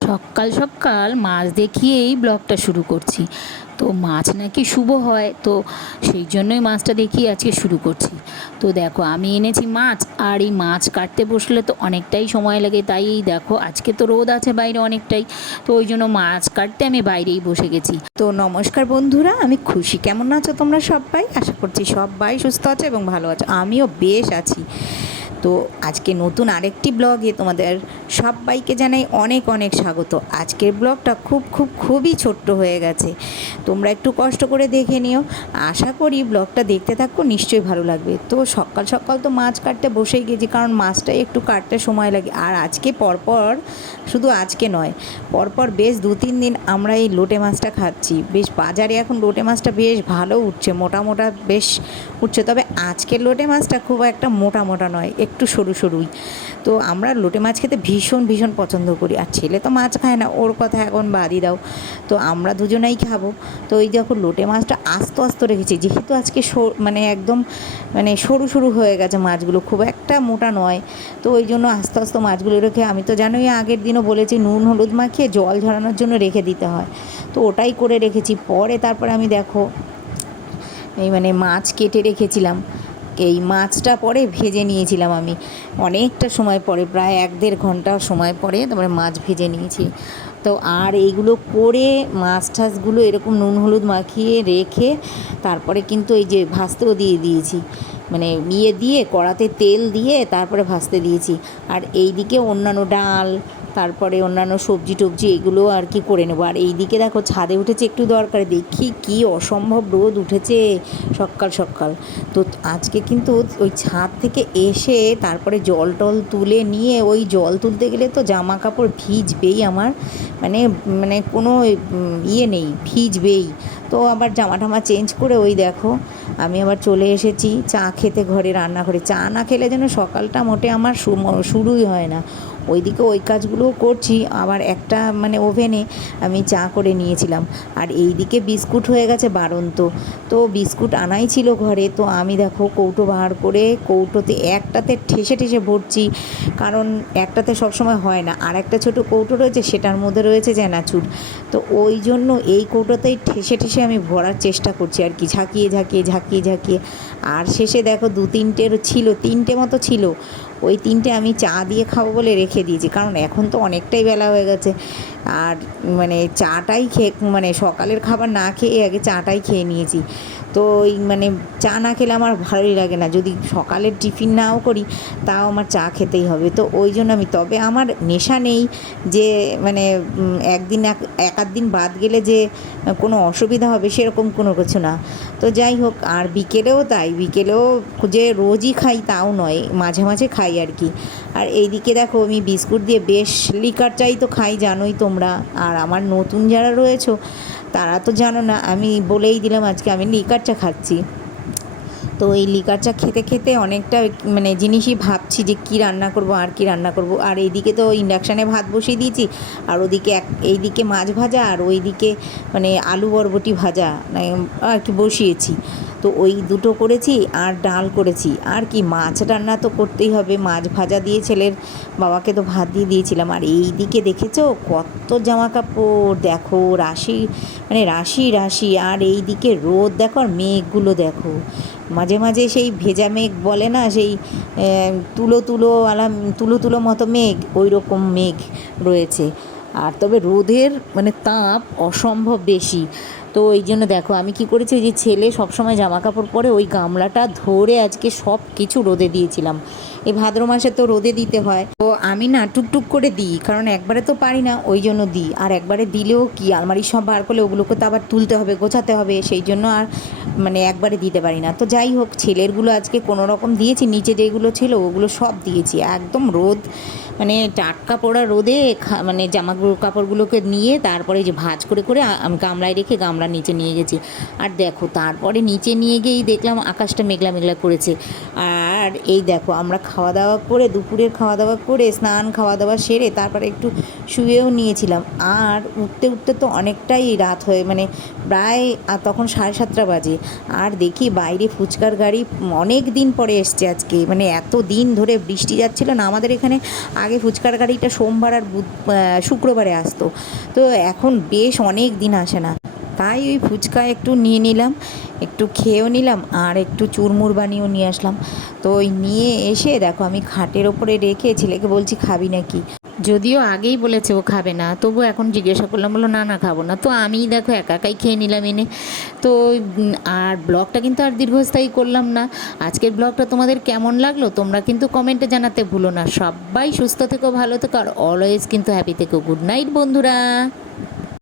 সকাল সকাল মাছ দেখিয়েই ব্লগটা শুরু করছি। তো মাছ নাকি শুভ হয়, তো সেই জন্যই মাছটা দেখিয়ে আজকে শুরু করছি। তো দেখো, আমি এনেছি মাছ, আর এই মাছ কাটতে বসলে তো অনেকটাই সময় লাগে, তাই দেখো, আজকে তো রোদ আছে বাইরে অনেকটাই, তো ওই জন্য মাছ কাটতে আমি বাইরেই বসে গেছি। তো নমস্কার বন্ধুরা, আমি খুশি। কেমন আছো তোমরা সবাই? আশা করছি সবাই সুস্থ আছো এবং ভালো আছো। আমিও বেশ আছি। তো আজকে নতুন আরেকটি ব্লগে তোমাদের সবাইকে জানাই অনেক অনেক স্বাগত। আজকের ব্লগটা খুব খুব খুবই ছোট্ট হয়ে গেছে। তোমরা একটু কষ্ট করে দেখে নিও। আশা করি ব্লগটা দেখতে থাকো, নিশ্চয়ই ভালো লাগবে। তো সকাল সকাল তো মাছ কাটতে বসেই গেছি, কারণ মাছটাই একটু কাটতে সময় লাগে। আর আজকে পরপর, শুধু আজকে নয়, পরপর বেশ দু তিন দিন আমরা এই লোটে মাছটা খাচ্ছি। বেশ বাজারে এখন লোটে মাছটা বেশ ভালো উঠছে, মোটা মোটা বেশ উঠছে। তবে আজকের লোটে মাছটা খুব একটা মোটা মোটা নয় একটু সরু সরুই। তো আমরা লোটে মাছ খেতে ভীষণ ভীষণ পছন্দ করি। আর ছেলে তো মাছ খায় না, ওর কথা এখন বাদই দাও। তো আমরা দুজনেই খাব। তো ওই দেখো লোটে মাছটা আস্ত আস্ত রেখেছি। যেহেতু আজকে মানে একদম মানে সরু সরু হয়ে গেছে মাছগুলো, খুব একটা মোটা নয়। তো ওই জন্য আস্তে আস্তে মাছগুলো রেখে, আমি তো জানোই আগের দিনও বলেছি, নুন, হলুদ মাখিয়ে জল ঝরানোর জন্য রেখে দিতে হয়। তো ওটাই করে রেখেছি। পরে তারপরে আমি দেখো, এই মানে মাছ কেটে রেখেছিলাম। এই মাছটা পরে ভেজে নিয়েছিলাম আমি। অনেকটা সময় পরে, প্রায় এক দেড় ঘণ্টা সময় পরে তারপরে মাছ ভেজে নিয়েছি। তো আর এইগুলো করে মাছ টাছগুলো এরকম নুন হলুদ মাখিয়ে রেখে তারপরে কিন্তু এই যে ভাজতেও দিয়ে দিয়েছি। মানে ইয়ে দিয়ে কড়াতে তেল দিয়ে তারপরে ভাজতে দিয়েছি। আর এই দিকে অন্যান্য ডাল তারপরে অন্যান্য সবজি টবজি এগুলো আর কি করে নেব। আর এই দিকে দেখো ছাদে উঠেছে একটু দরকার, দেখি কি অসম্ভব রোদ উঠেছে সকাল সকাল। তো আজকে কিন্তু ওই ছাদ থেকে এসে তারপরে জল টল তুলে নিয়ে ওই জল তুলতে গেলে তো জামা কাপড় ভিজবেই আমার মানে মানে কোনো ইয়ে নেই, ভিজবেই। তো আবার জামা টামা চেঞ্জ করে ওই দেখো, আমি আবার চলে এসেছি চা খেতে ঘরে রান্না করে চা না খেলে যেন সকালটা মোটে আমার শুরুই হয় না। ওইদিকে ওই কাজগুলোও করছি, আবার একটা মানে ওভেনে আমি চা করে নিয়েছিলাম। আর এই দিকে বিস্কুট হয়ে গেছে বারন্ত। তো বিস্কুট আনাই ছিল ঘরে, তো আমি দেখো কৌটো বার করে কৌটোতে একটাতে ঠেসে ঠেসে ভরছি। কারণ একটাতে সবসময় হয় না, আর একটা ছোটো কৌটো রয়েছে সেটার মধ্যে রয়েছে চ্যানাচুর তো ওই জন্য এই কৌটোতেই ঠেসে ঠেসে আমি ভরার চেষ্টা করছি আর কি, ঝাঁকিয়ে ঝাঁকিয়ে ঝাঁকিয়ে ঝাঁকিয়ে। আর শেষে দেখো দু তিনটের ছিল, তিনটে মতো ছিল। ওই তিনটে আমি চা দিয়ে খাব বলে রেখে দিয়েছি। কারণ এখন তো অনেকটাই বেলা হয়ে গেছে। আর মানে চাটাই খেয়ে মানে সকালের খাবার না খেয়ে আগে চাটাই খেয়ে নিয়েছি। তো ওই মানে চা না খেলে আমার ভালোই লাগে না। যদি সকালের টিফিন নাও করি, তাও আমার চা খেতেই হবে। তো ওই জন্য আমি, তবে আমার নেশা নেই যে মানে একদিন এক আধ দিন বাদ গেলে যে, কোনো অসুবিধা হবে সেরকম কোনো কিছু না। তো যাই হোক, আর বিকেলেও তাই, বিকেলেও যে রোজই খাই তাও নয়, মাঝে মাঝে খাই আর কি। আর এইদিকে দেখো, আমি বিস্কুট দিয়ে বেশ লিকার চাই তো খাই, জানোই তোমরা। আর আমার নতুন যারা রয়েছো তারা তো জানো না আমি বলেই দিলাম আজকে আমি লিকার খাচ্ছি। তো এই লিকার চা খেতে খেতে অনেকটা মানে জিনিসই ভাবছি যে কী রান্না করব, আর কি রান্না করব। আর এইদিকে তো ইন্ডাকশানে ভাত বসিয়ে দিয়েছি, আর ওদিকে এক, এইদিকে মাছ ভাজা, আর ওইদিকে মানে আলু বরবটি ভাজা মানে আর কি বসিয়েছি। তো ওই দুটো করেছি, আর ডাল করেছি। আর কি, মাছ রান্না তো করতেই হবে। মাছ ভাজা দিয়ে ছেলের বাবাকে তো ভাত দিয়ে দিয়েছিলাম। আর এই দিকে দেখেছ, কত জামা কাপড় দেখো, রাশি মানে রাশি রাশি। আর এই দিকে রোদ, দেখো, আর মেঘগুলো দেখো। মাঝে মাঝে সেই ভেজা মেঘ বলে না, সেই তুলো তুলো আলা, তুলো তুলো মতো মেঘ ওই রকম মেঘ রয়েছে। আর তবে রোদের মানে তাপ অসম্ভব বেশি। তো ওই জন্য দেখো, আমি কি করেছি, ওই যে ছেলে সবসময় জামা কাপড় পরে ওই গামলাটা ধরে আজকে সব কিছু রোদে দিয়েছিলাম। এই ভাদ্র মাসে তো রোদে দিতে হয়। তো আমি না টুকটুক করে দিই, কারণ একবারে তো পারি না, ওই জন্য দিই। আর একবারে দিলেও কি আলমারি সব বার করলে ওগুলোকে তো আবার তুলতে হবে, গোছাতে হবে, সেই জন্য আর মানে একবারে দিতে পারি না। তো যাই হোক, ছেলেরগুলো আজকে কোনো রকম দিয়েছি, নিচে যেগুলো ছিল ওগুলো সব দিয়েছি, একদম রোদ মানে টাটকা পড়া রোদে মানে জামা কাপড়গুলোকে নিয়ে তারপরে যে ভাজ করে করে গামলায় রেখে গামলা নিচে নিয়ে গেছি। আর দেখো, তারপরে নিচে নিয়ে গিয়েই দেখলাম আকাশটা মেঘলা মেঘলা করেছে। আর আর এই দেখো, আমরা খাওয়া দাওয়া করে, দুপুরের খাওয়া দাওয়া করে, স্নান খাওয়া দাওয়া সেরে তারপরে একটু শুয়েও নিয়েছিলাম। আর উঠতে উঠতে তো অনেকটাই রাত হয়ে মানে প্রায় আর তখন সাড়ে সাতটা বাজে। আর দেখি বাইরে ফুচকার গাড়ি অনেক দিন পরে এসছে আজকে মানে এত দিন ধরে বৃষ্টি যাচ্ছিল না, আমাদের এখানে আগে ফুচকার গাড়িটা সোমবার আর শুক্রবারে আসতো। তো এখন বেশ অনেক দিন আসে না। তাই ওই ফুচকা একটু নিয়ে নিলাম, একটু খেয়েও নিলাম আর একটু চুরমুর বানিয়েও নিয়ে আসলাম। তো ওই নিয়ে এসে দেখো আমি খাটের ওপরে রেখে ছেলেকে বলছি, খাবি নাকি? যদিও আগেই বলেছে ও খাবে না তবু এখন জিজ্ঞাসা করলাম, বলল, না না, খাব না। তো আমিই দেখো একা একাই খেয়ে নিলাম এনে। তো আর ব্লগটা কিন্তু আর দীর্ঘস্থায়ী করলাম না। আজকের ব্লগটা তোমাদের কেমন লাগল তোমরা কিন্তু কমেন্টে জানাতে ভুলো না। সবাই সুস্থ থেকো, ভালো থেকো, আর অলওয়েজ কিন্তু হ্যাপি থেকো। গুড নাইট বন্ধুরা।